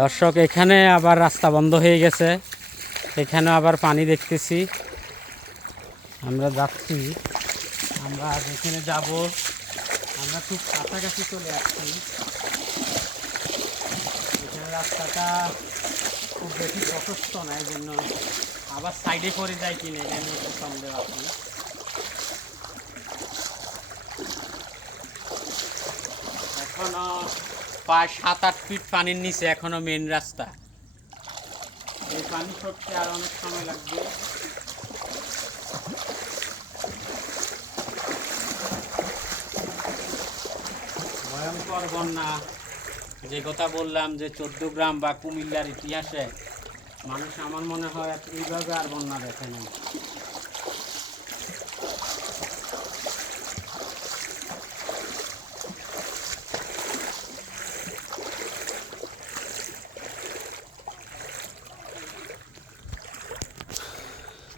দর্শক, এখানে আবার রাস্তা বন্ধ হয়ে গেছে, এখানে আবার পানি দেখতেছি। আমরা যাচ্ছি, আমরা যেখানে যাব আমরা খুব কাছাকাছি চলে আসছি। এখানে রাস্তাটা খুব বেশি প্রশস্ত না, এই জন্য আবার সাইডে পড়ে যায় কিনা এটা নিয়ে একটু সন্দেহ আছে। এখনো প্রায় 7-8 ফিট পানির নিচে এখনো মেন রাস্তা। এই পানি সরতে আর অনেক সময় লাগবে। ভয়ঙ্কর বন্যা, যে কথা বললাম যে 14 গ্রাম বা কুমিল্লার ইতিহাসে মানুষ আমার মনে হয় এইভাবে আর বন্যা দেখে নাই।